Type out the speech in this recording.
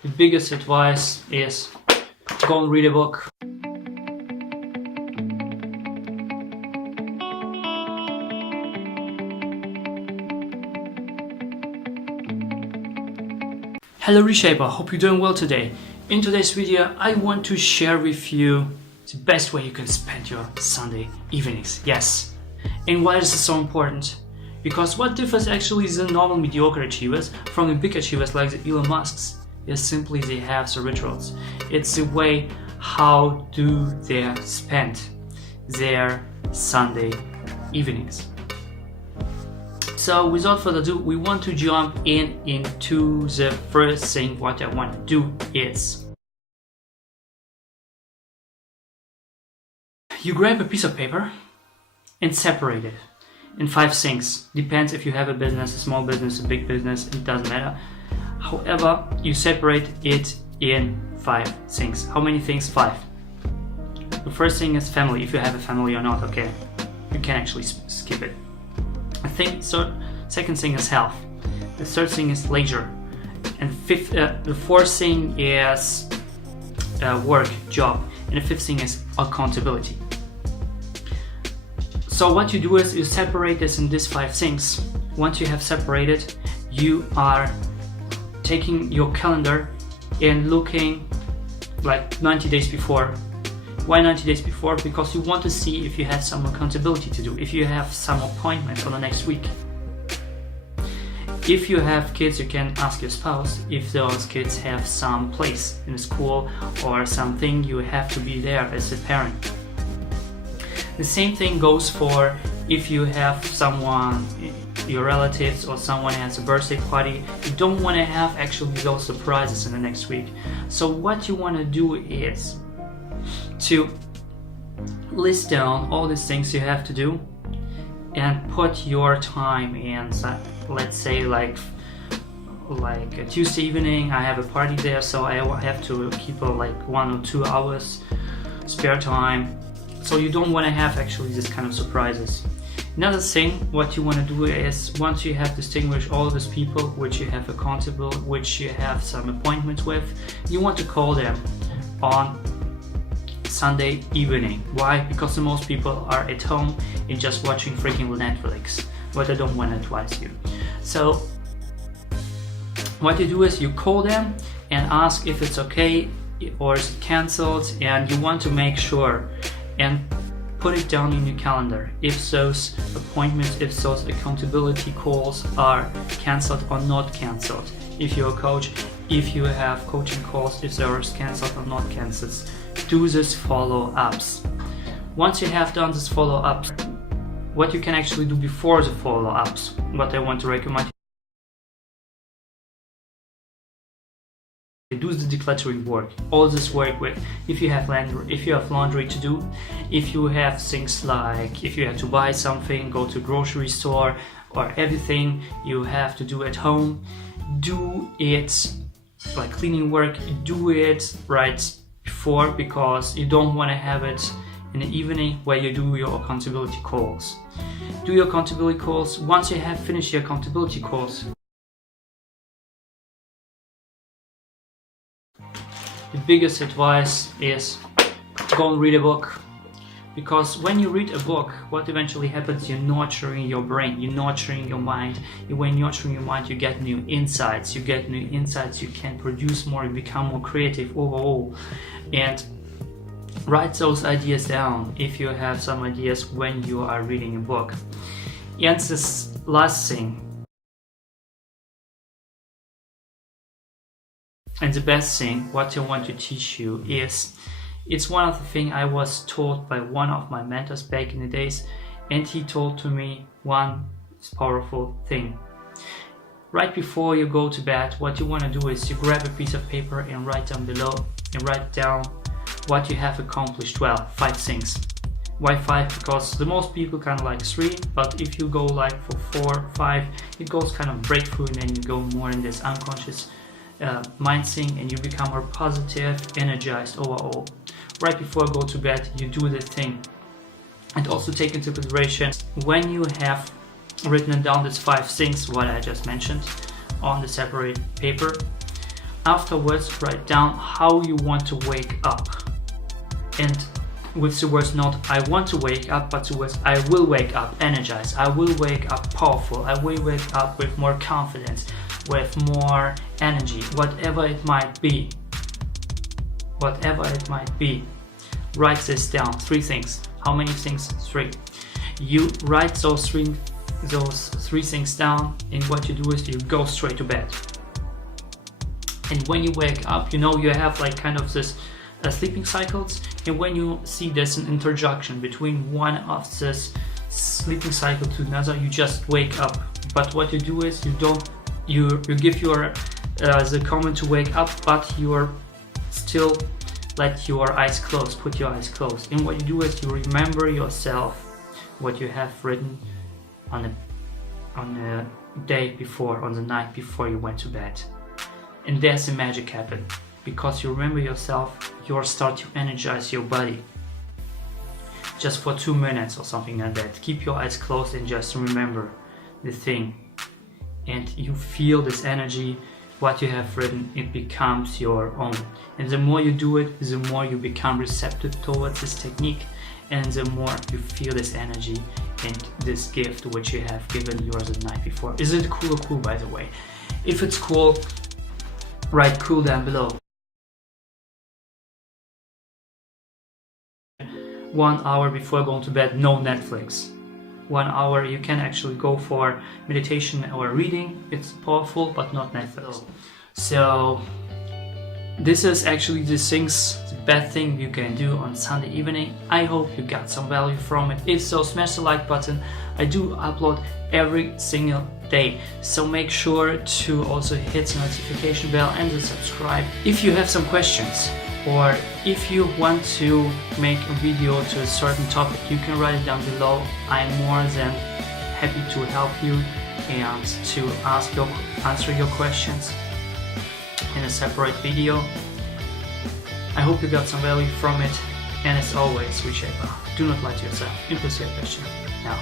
The biggest advice is go and read a book. Hello Reshaper, hope you're doing well today. In today's video I want to share with you the best way you can spend your Sunday evenings. Yes. And why is this so important? Because what differs actually the normal mediocre achievers from the big achievers like the Elon Musks is simply they have the rituals. It's the way how do they spend their Sunday evenings. So without further ado, we want to jump into the first thing. What I want to do is you grab a piece of paper and separate it in 5 things. Depends if you have a business, a small business, a big business, it doesn't matter. However, you separate it in 5 things. How many things? 5. The first thing is family, if you have a family or not, okay. You can actually skip it. I think second thing is health. The third thing is leisure. And the fourth thing is work, job. And the fifth thing is accountability. So what you do is you separate this in these 5 things. Once you have separated, you are taking your calendar and looking like 90 days before. Why 90 days before? Because you want to see if you have some accountability to do, if you have some appointments for the next week. If you have kids, you can ask your spouse if those kids have some place in the school or something you have to be there as a parent. The same thing goes for if you have someone, your relatives or someone has a birthday party. You don't want to have actually those surprises in the next week. So what you want to do is to list down all these things you have to do and put your time in. So let's say like a Tuesday evening I have a party there, so I have to keep like 1 or 2 hours spare time. So you don't want to have actually this kind of surprises. Another thing what you want to do is once you have distinguished all these people which you have accountable, which you have some appointments with, you want to call them on Sunday evening. Why? Because the most people are at home and just watching freaking Netflix, but I don't want to advise you. So what you do is you call them and ask if it's okay or is it cancelled, and you want to make sure and put it down in your calendar if those appointments, if those accountability calls are cancelled or not cancelled. If you're a coach, if you have coaching calls, if they are cancelled or not cancelled. Do this follow-ups. Once you have done this follow-ups, what you can actually do before the follow-ups, what I want to recommend, do the decluttering work. All this work with if you have laundry to do, if you have things like if you have to buy something, go to a grocery store, or everything you have to do at home, do it like cleaning work, do it right before, because you don't want to have it in the evening where you do your accountability calls. Do your accountability calls. Once you have finished your accountability calls, the biggest advice is go and read a book. Because when you read a book, what eventually happens, you're nurturing your brain, you're nurturing your mind. When you're nurturing your mind, you get new insights. You can produce more, you become more creative overall. And write those ideas down if you have some ideas when you are reading a book. And this last thing, and the best thing, what I want to teach you is, it's one of the things I was taught by one of my mentors back in the days, and he told to me one powerful thing. Right before you go to bed, what you want to do is you grab a piece of paper and write down below, and write down what you have accomplished. Well, 5 things. Why 5? Because the most people kind of like 3, but if you go like for 4, 5, it goes kind of breakthrough, and then you go more in this unconscious mind thing, and you become more positive, energized overall. Right before you go to bed, you do the thing. And also take into consideration, when you have written down these 5 things what I just mentioned on the separate paper, afterwards write down how you want to wake up. And with the words not I want to wake up, but the words I will wake up energized, I will wake up powerful, I will wake up with more confidence, with more energy, whatever it might be. Whatever it might be. Write this down. 3 things. How many things? 3. You write those three things down, and what you do is you go straight to bed. And when you wake up, you know you have like kind of this sleeping cycles, and when you see there's an interjunction between one of this sleeping cycle to another, you just wake up. But what you do is you give your the command to wake up, but you're still let your eyes closed, put your eyes closed. And what you do is you remember yourself what you have written on the day before, on the night before you went to bed. And there's the magic happen. Because you remember yourself, you'll start to energize your body. Just for 2 minutes or something like that. Keep your eyes closed and just remember the thing. And you feel this energy, what you have written, it becomes your own. And the more you do it, the more you become receptive towards this technique, and the more you feel this energy and this gift which you have given yours the night before. Is it cool or cool, by the way? If it's cool, write cool down below. 1 hour before going to bed, no Netflix. 1 hour you can actually go for meditation or reading. It's powerful, but not Netflix. So this is actually the best thing you can do on Sunday evening. I hope you got some value from it. If so, smash the like button. I do upload every single day, so make sure to also hit the notification bell and the subscribe. If you have some questions, or if you want to make a video to a certain topic, you can write it down below. I'm more than happy to help you and to answer your questions in a separate video. I hope you got some value from it, and as always, reshaper, do not lie to yourself, impulse your question. Now.